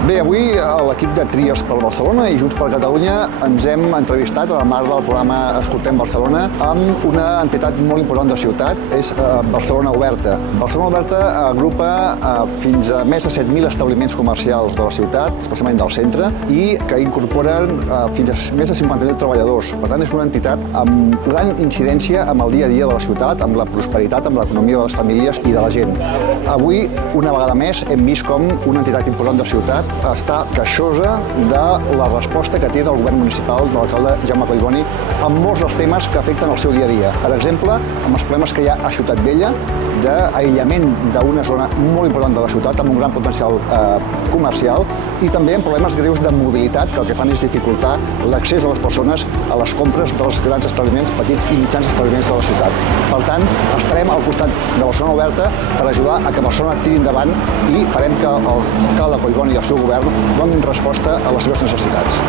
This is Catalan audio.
Bé, avui l'equip de Trias per Barcelona i Junts per Catalunya ens hem entrevistat en el marc del programa Escoltem Barcelona amb una entitat molt important de ciutat, és Barcelona Oberta. Barcelona Oberta agrupa fins a més de 7.000 establiments comercials de la ciutat, especialment del centre, i que incorporen fins a més de 50.000 treballadors. Per tant, és una entitat amb gran incidència amb el dia a dia de la ciutat, amb la prosperitat, amb l'economia de les famílies i de la gent. Avui, una vegada més, hem vist com una entitat important de ciutat està queixosa de la resposta que té del govern municipal de l'alcalde Jaume Collboni amb molts dels temes que afecten el seu dia a dia. Per exemple, amb els problemes que hi ha a Ciutat Vella, d'aïllament d'una zona molt important de la ciutat amb un gran potencial comercial, i també amb problemes greus de mobilitat que el que fan és dificultar l'accés de les persones a les compres dels grans establiments, petits i mitjans establiments de la ciutat. Per tant, estarem al costat de Barcelona Oberta per ajudar a que Barcelona tiri endavant i farem que l'alcalde Collboni i el seu govern donin resposta a les seves necessitats.